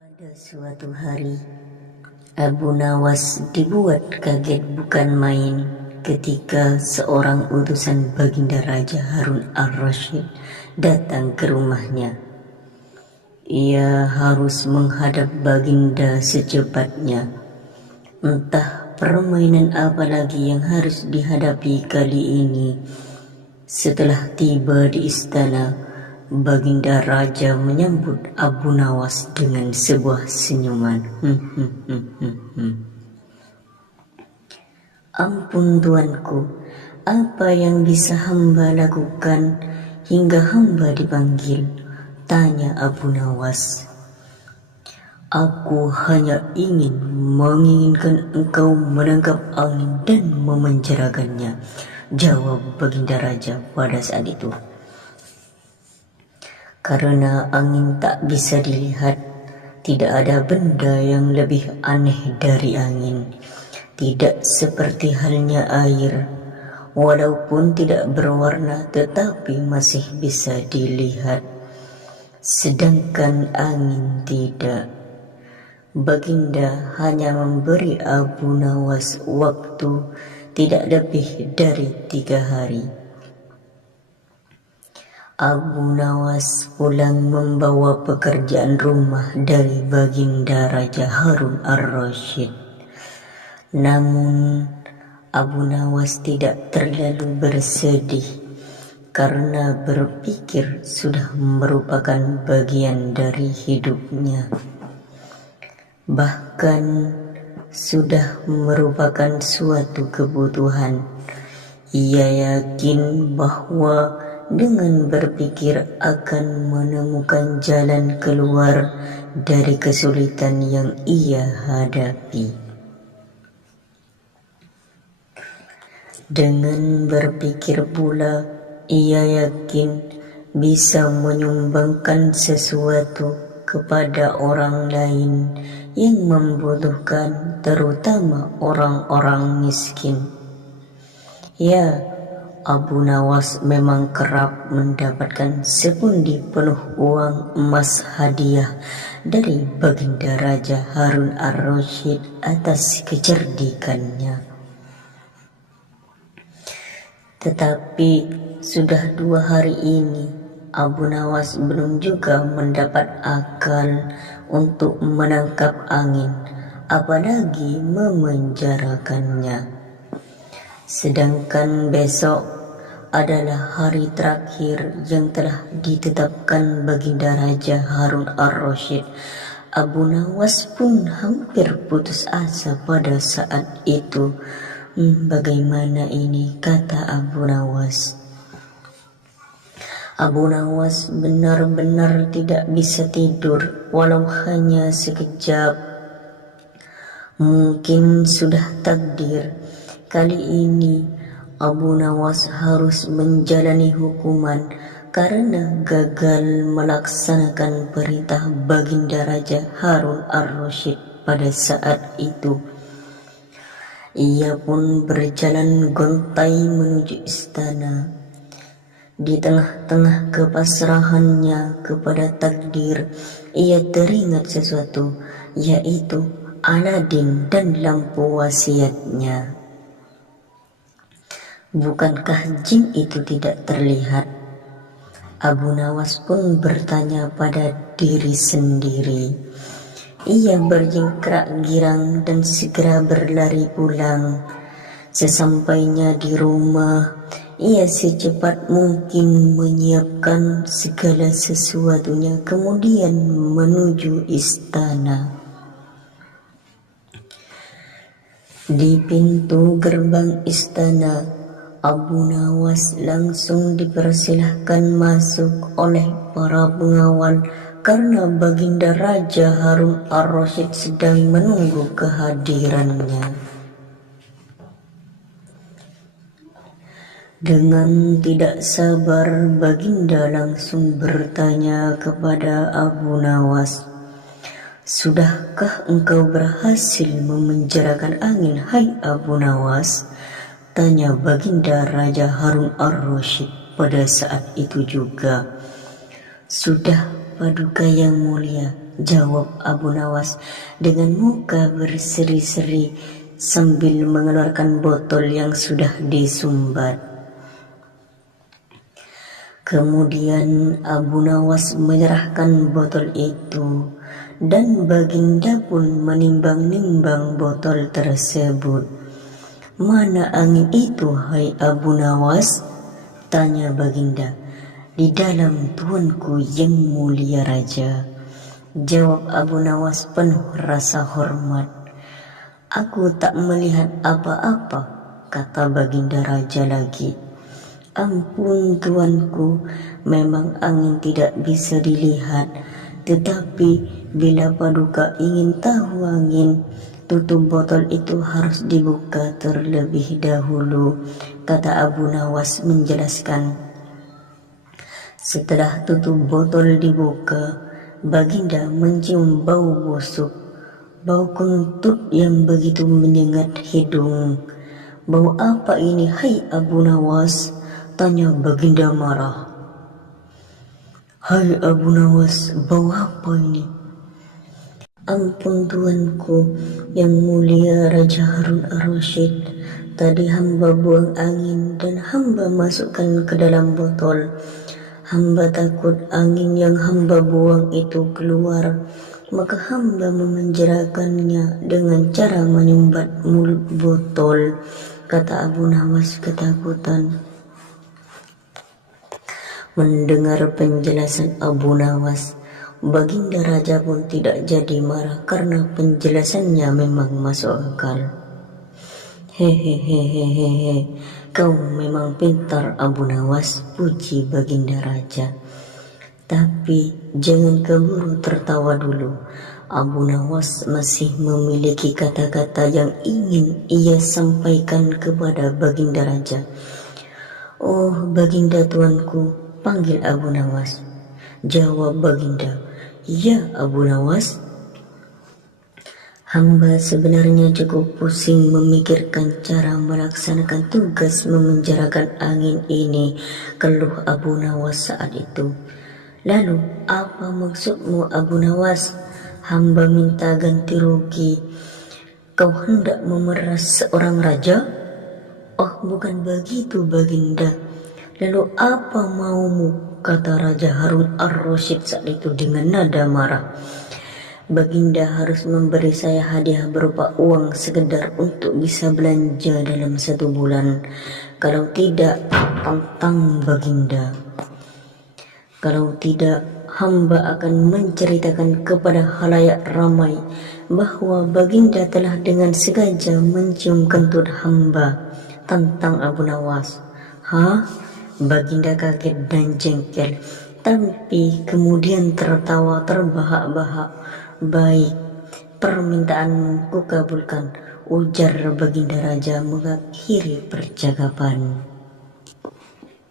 Pada suatu hari, Abu Nawas dibuat kaget bukan main ketika seorang utusan Baginda Raja Harun ar-Rasyid datang ke rumahnya. Ia harus menghadap Baginda secepatnya. Entah permainan apa lagi yang harus dihadapi kali ini. Setelah tiba di istana, Baginda Raja menyambut Abu Nawas dengan sebuah senyuman. Ampun tuanku, apa yang bisa hamba lakukan hingga hamba dipanggil? Tanya Abu Nawas. Aku hanya menginginkan engkau menangkap angin dan memenjarakannya, jawab Baginda Raja pada saat itu. Karena angin tak bisa dilihat, tidak ada benda yang lebih aneh dari angin. Tidak seperti halnya air, walaupun tidak berwarna tetapi masih bisa dilihat. Sedangkan angin tidak. Baginda hanya memberi Abu Nawas waktu tidak lebih dari 3 hari. Abu Nawas pulang membawa pekerjaan rumah dari Baginda Raja Harun ar-Rasyid. Namun Abu Nawas tidak terlalu bersedih karena berpikir sudah merupakan bagian dari hidupnya. Bahkan sudah merupakan suatu kebutuhan. Ia yakin bahwa dengan berpikir akan menemukan jalan keluar dari kesulitan yang ia hadapi. Dengan berpikir pula, ia yakin bisa menyumbangkan sesuatu kepada orang lain yang membutuhkan, terutama orang-orang miskin. Ya, Abu Nawas memang kerap mendapatkan sepundi penuh uang emas hadiah dari Baginda Raja Harun ar-Rasyid atas kecerdikannya. Tetapi sudah 2 hari ini Abu Nawas belum juga mendapat akal untuk menangkap angin, apalagi memenjarakannya. Sedangkan besok adalah hari terakhir yang telah ditetapkan Baginda Raja Harun ar-Rasyid. Abu Nawas pun hampir putus asa pada saat itu. Bagaimana ini, kata Abu Nawas. Abu Nawas benar-benar tidak bisa tidur walau hanya sekejap. Mungkin sudah takdir. Kali ini Abu Nawas harus menjalani hukuman karena gagal melaksanakan perintah Baginda Raja Harun ar-Rasyid pada saat itu. Ia pun berjalan gontai menuju istana. Di tengah-tengah kepasrahannya kepada takdir, ia teringat sesuatu, yaitu Aladin dan lampu wasiatnya. Bukankah jin itu tidak terlihat? Abu Nawas pun bertanya pada diri sendiri. Ia berjingkrak girang dan segera berlari pulang. Sesampainya di rumah, ia secepat mungkin menyiapkan segala sesuatunya, kemudian menuju istana. Di pintu gerbang istana, Abu Nawas langsung dipersilahkan masuk oleh para pengawal karena Baginda Raja Harun ar-Rasyid sedang menunggu kehadirannya. Dengan tidak sabar, Baginda langsung bertanya kepada Abu Nawas, "Sudahkah engkau berhasil memenjarakan angin, hai Abu Nawas?" tanya Baginda Raja Harun ar-Rasyid pada saat itu juga. "Sudah, Paduka yang mulia," jawab Abu Nawas dengan muka berseri-seri sambil mengeluarkan botol yang sudah disumbat. Kemudian Abu Nawas menyerahkan botol itu dan Baginda pun menimbang-nimbang botol tersebut. "Mana angin itu, hai Abu Nawas?" tanya Baginda. "Di dalam tuanku yang mulia raja," jawab Abu Nawas penuh rasa hormat. "Aku tak melihat apa-apa," kata Baginda Raja lagi. "Ampun tuanku, memang angin tidak bisa dilihat, tetapi bila Paduka ingin tahu angin, tutup botol itu harus dibuka terlebih dahulu," kata Abu Nawas menjelaskan. Setelah tutup botol dibuka, Baginda mencium bau busuk, bau kentut yang begitu menyengat hidung. "Bau apa ini, hai Abu Nawas?" tanya Baginda marah. "Hai Abu Nawas, bau apa ini?" "Ampun tuanku yang mulia Raja Harun ar-Rasyid, tadi hamba buang angin dan hamba masukkan ke dalam botol. Hamba takut angin yang hamba buang itu keluar, maka hamba memenjarakannya dengan cara menyumbat mulut botol," kata Abu Nawas ketakutan. Mendengar penjelasan Abu Nawas, Baginda Raja pun tidak jadi marah karena penjelasannya memang masuk akal. "Hehehehehe, kau memang pintar Abu Nawas," puji Baginda Raja. "Tapi jangan keburu tertawa dulu. Abu Nawas masih memiliki kata-kata yang ingin ia sampaikan kepada Baginda Raja." "Oh Baginda tuanku," panggil Abu Nawas. Jawab Baginda, "Ya Abu Nawas." "Hamba sebenarnya cukup pusing memikirkan cara melaksanakan tugas memenjarakan angin ini," keluh Abu Nawas saat itu. "Lalu apa maksudmu Abu Nawas? Hamba minta ganti rugi. Kau hendak memeras seorang raja?" "Oh bukan begitu Baginda." "Lalu apa maumu?" kata Raja Harun ar-Rasyid saat itu dengan nada marah. "Baginda harus memberi saya hadiah berupa uang sekedar untuk bisa belanja dalam 1 bulan. Kalau tidak, tantang Baginda. Kalau tidak, hamba akan menceritakan kepada khalayak ramai bahwa Baginda telah dengan sengaja mencium kentut hamba," tantang Abu Nawas. "Hah?" Baginda kaget dan jengkel, tapi kemudian tertawa terbahak-bahak. "Baik, permintaanmu kukabulkan," ujar Baginda Raja mengakhiri percakapan.